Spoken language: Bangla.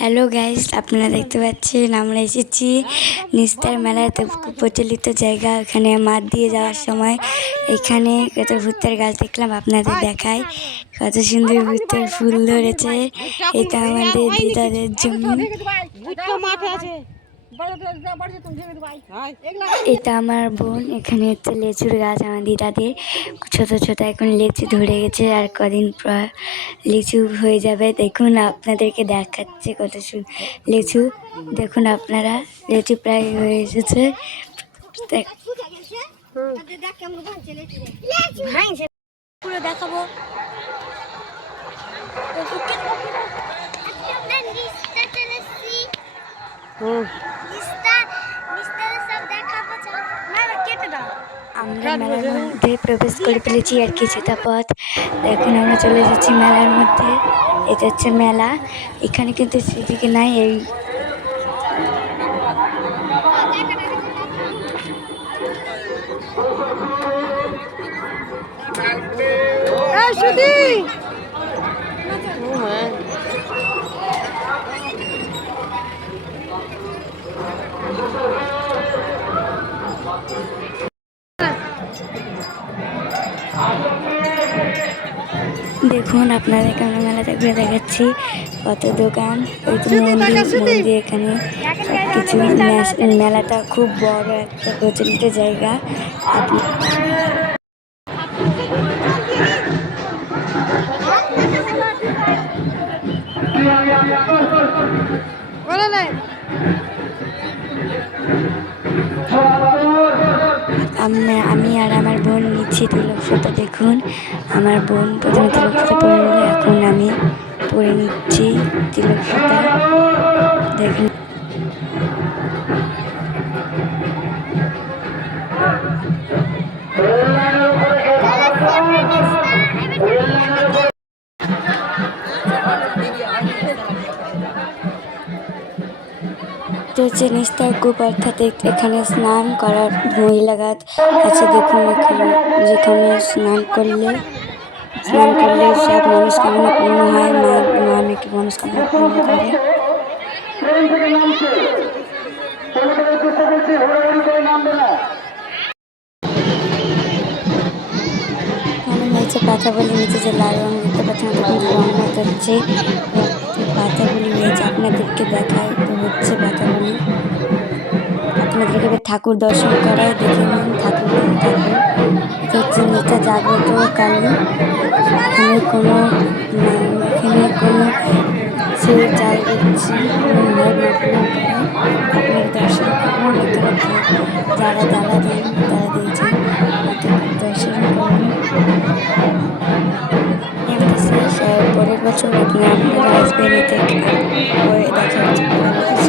হ্যালো গাইস, আপনারা দেখতে পাচ্ছেন আমরা এসেছি নিস্তার মেলাতে। খুব প্রচলিত জায়গা। এখানে মাঠ দিয়ে যাওয়ার সময় এখানে কত ভূতের গাছ দেখলাম, আপনাদের দেখায়। কত সুন্দর ভূতের ফুল ধরেছে। এটা আমাদের দিদাদের জন্য। এটা আমার বোন। এখানে হচ্ছে লেচুর গাছ আমার দিদাদের। ছোট ছোট এখন লেচু ধরে গেছে, আর কদিন পর লিচু হয়ে যাবে। দেখুন আপনাদেরকে দেখাচ্ছে কত লিচু। দেখুন আপনারা, লিচু প্রায় হয়ে এসেছে। দেখাবো। আমরা মেলার মধ্যে প্রবেশ করে ফেলেছি আর কিছুটা পথ। এখন আমরা চলে যাচ্ছি মেলার মধ্যে। এটা হচ্ছে মেলা। এখানে কিন্তু সেদিকে নাই। এই দেখুন আপনাদেরকে আমরা মেলাতে ঘুরে দেখাচ্ছি কত দোকান। ওই তো মন্দির এখানে কিছু। মেলাটা খুব বড় একটা প্রচলিত জায়গা। আমি আর আমার বোন নিচ্ছি তিলক ফোঁটা। দেখুন আমার বোন প্রথমে তিলক ফোঁটা পরে নিল, এখন আমি পরে নিচ্ছি তিলক ফোঁটা। দেখুন হচ্ছে নিস্তার কূপ, অর্থাৎ এখানে স্নান করার মহিলাঘাট আছে। দেখুন এখানে যেখানে স্নান করলে সব মনস্কামনা পূর্ণ হয়। মা নাকি মনস্কামনা পূর্ণ করে। হয়েছে পাতাগুলি নিচে যে লাল রঙ দেখতে পাচ্ছেন, তখন রঙ হচ্ছে পাতাগুলি হয়েছে। আপনাদেরকে দেখায় তো হচ্ছে পাতাগুলি। আপনাদেরকে ঠাকুর দর্শন করায়, দেখে নিন ঠাকুর। এটা হচ্ছে নিচে জাগ্রত কালী। এখানে কোনো সে চাল দিচ্ছি আপনারা দর্শন করুন। যারা দেন তারা দিয়েছেন, দর্শন করুন। পরের বছর আপনারা আসবেন। এতে দেখা হচ্ছে।